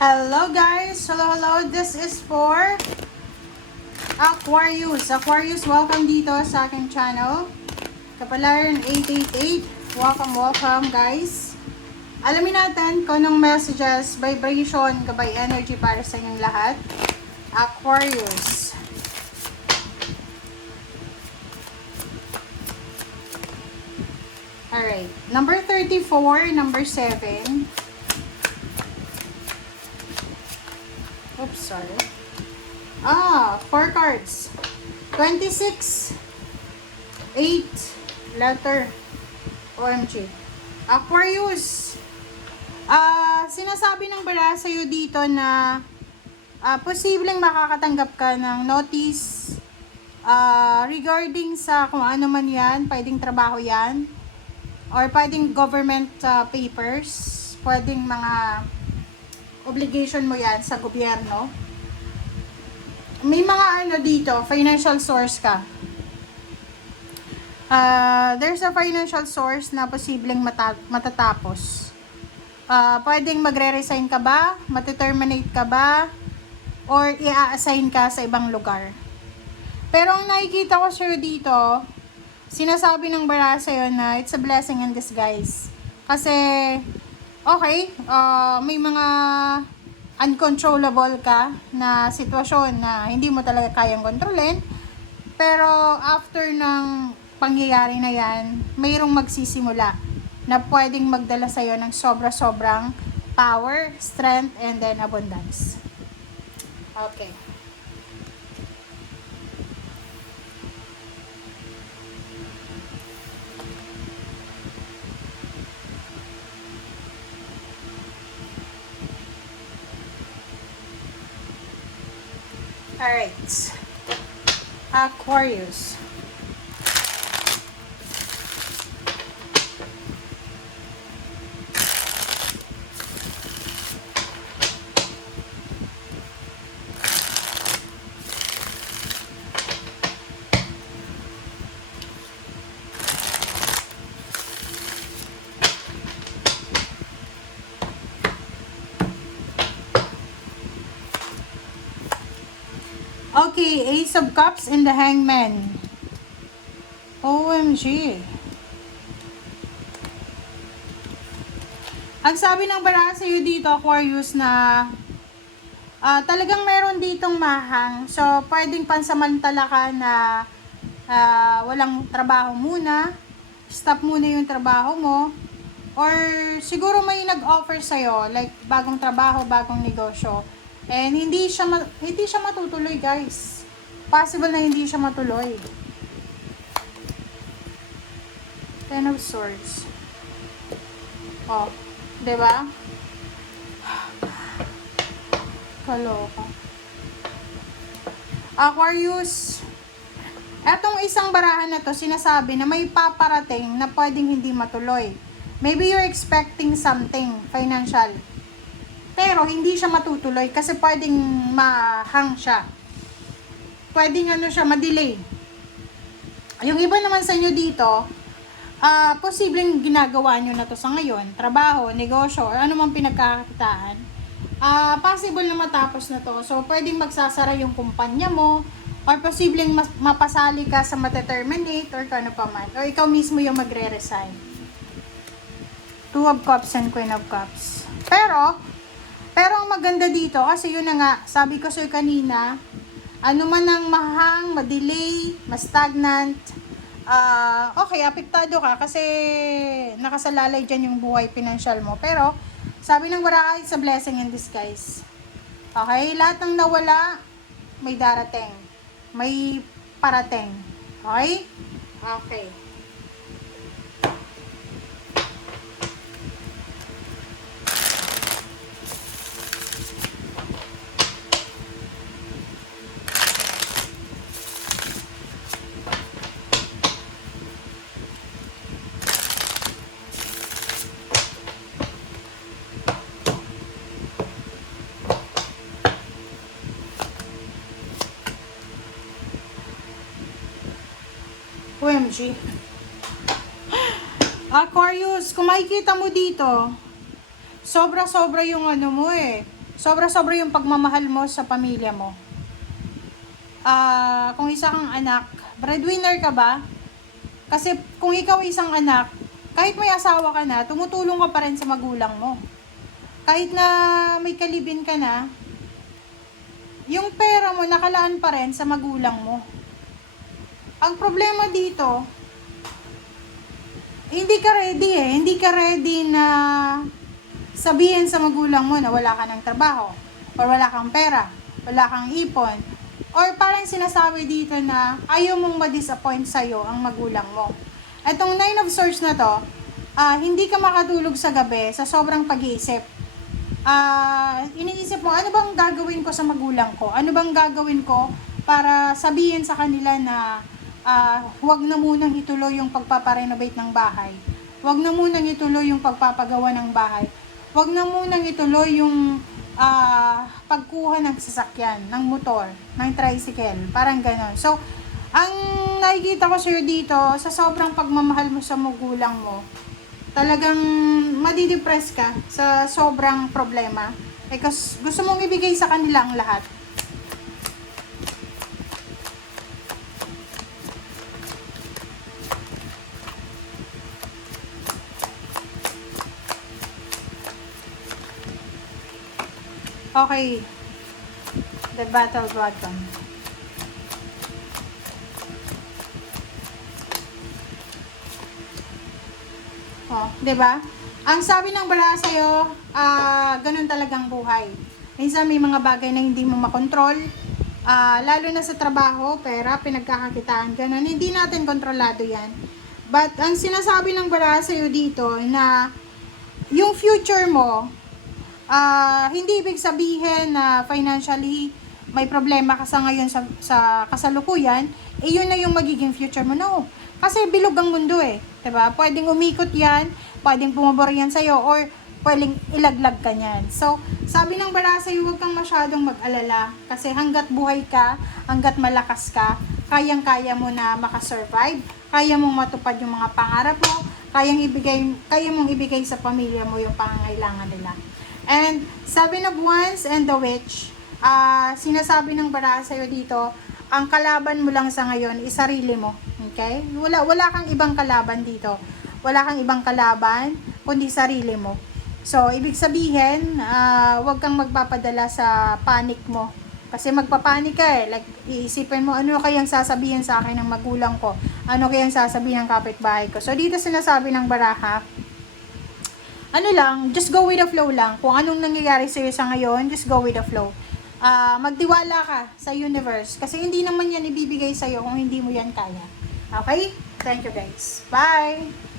Hello guys! Hello! This is for Aquarius. Aquarius, welcome dito sa aking channel. Kapalaran 888. Welcome guys. Alamin natin kung anong messages, vibration, gabay energy para sa inyong lahat. Aquarius. Alright. Number 34, number 7. Oops, sorry. 4 cards. 26. 8. Letter. OMG. Aquarius. Sinasabi ng bara sa'yo dito na posibleng makakatanggap ka ng notice regarding sa kung ano man yan. Pwedeng trabaho yan. Or pwedeng government papers. Pwedeng mga obligation mo yan sa gobyerno. May mga dito, financial source ka. There's a financial source na posibleng matatapos. Pwedeng magre-resign ka ba? Mati-terminate ka ba? Or i-assign ka sa ibang lugar. Pero ang nakikita ko sa'yo dito, sinasabi ng bara sa'yo na it's a blessing in disguise. Kasi okay, may mga uncontrollable ka na sitwasyon na hindi mo talaga kayang kontrolin. Pero after ng pangyayari na yan, mayroong magsisimula na pwedeng magdala sa'yo ng sobra-sobrang power, strength, and then abundance. Okay. Alright. Aquarius. Okay, Ace of Cups and the Hangman. OMG. Ang sabi ng bara sa'yo dito, Aquarius, na talagang meron ditong mahang. So, pwedeng pansamantala ka na walang trabaho muna. Stop muna yung trabaho mo. Or siguro may nag-offer sa'yo, like bagong trabaho, bagong negosyo. And hindi siya matutuloy, guys. Possible na hindi siya matuloy. Ten of Swords. Oh, 'di ba? Kaloka. Aquarius. Etong isang barahan na to, sinasabi na may paparating na pwedeng hindi matuloy. Maybe you're expecting something financial. Pero hindi siya matutuloy kasi pwedeng mahang siya. Pwedeng siya, ma-delay. Yung iba naman sa inyo dito, posibleng ginagawa nyo na to sa ngayon, trabaho, negosyo, or anumang pinagkakakitaan. Possible na matapos na to. So, pwedeng magsasara yung kumpanya mo, or posibleng mapasali ka sa mate-terminate, or kano pa man. Or ikaw mismo yung magre-resign. Two of Cups and Queen of Cups. Pero ang maganda dito, kasi yun na nga, sabi ko sa'yo kanina, ano man ang mahang, ma-delay, ma-stagnant, okay, apektado ka kasi nakasalalay dyan yung buhay financial mo. Pero, sabi ng Baraha, it's a blessing in disguise. Okay, lahat ng nawala, may darating. May parating. Okay? Okay. OMG. Aquarius, kung makikita mo dito, sobra-sobra yung ano mo eh. Sobra-sobra yung pagmamahal mo sa pamilya mo. Kung isa kang anak, breadwinner ka ba? Kasi kung ikaw isang anak, kahit may asawa ka na, tumutulong ka pa rin sa magulang mo. Kahit na may kalibin ka na, yung pera mo nakalaan pa rin sa magulang mo. Ang problema dito, hindi ka ready eh. Hindi ka ready na sabihin sa magulang mo na wala ka ng trabaho, or wala kang pera, wala kang ipon, or parang sinasabi dito na ayaw mong ma-disappoint sa'yo ang magulang mo. Etong 9 of Swords na to, hindi ka makatulog sa gabi sa sobrang pag-iisip. Iniisip mo, ano bang gagawin ko sa magulang ko? Ano bang gagawin ko para sabihin sa kanila na huwag na munang ituloy yung pagpaparenovate ng bahay. Huwag na munang ituloy yung pagpapagawa ng bahay. Huwag na munang ituloy yung pagkuha ng sasakyan, ng motor, ng tricycle. Parang ganon. So, ang nakikita ko sa'yo dito, sa sobrang pagmamahal mo sa magulang mo, talagang madidepress ka sa sobrang problema. Because gusto mong ibigay sa kanila ang lahat. Okay. The battle button. Oh, 'di ba? Ang sabi ng baraha sa'yo, ganun talagang buhay. Minsan may mga bagay na hindi mo makontrol, lalo na sa trabaho, pera, pinagkakakitaan, ganun. Hindi natin kontrolado yan. But, ang sinasabi ng baraha sa'yo dito na yung future mo, hindi ibig sabihin na financially may problema ka sa ngayon sa kasalukuyan, yun na yung magiging future mo. No. Kasi bilog ang mundo eh. Diba? Pwedeng umikot yan, pwedeng pumabor yan sa'yo, or pwedeng ilaglag ka niyan. So, sabi ng baraha sa'yo, huwag kang masyadong mag-alala. Kasi hanggat buhay ka, hanggat malakas ka, kayang-kaya mo na makasurvive, kaya mong matupad yung mga pangarap mo, kaya mong ibigay sa pamilya mo yung pangangailangan nila. And sabi ng Wands and the Witch, sinasabi ng baraha sa'yo dito, ang kalaban mo lang sa ngayon is sarili mo. Okay? Wala kang ibang kalaban dito. Wala kang ibang kalaban, kundi sarili mo. So, ibig sabihin, huwag kang magpapadala sa panic mo. Kasi magpapanik ka eh. Like, iisipin mo, ano kayang sasabihin sa akin ng magulang ko? Ano kayang sasabihin ng kapitbahay ko? So, dito sinasabi ng baraha, ano lang, just go with the flow lang. Kung anong nangyayari sa'yo sa ngayon, just go with the flow. Magtiwala ka sa universe. Kasi hindi naman yan ibibigay sa'yo kung hindi mo yan kaya. Okay? Thank you guys. Bye!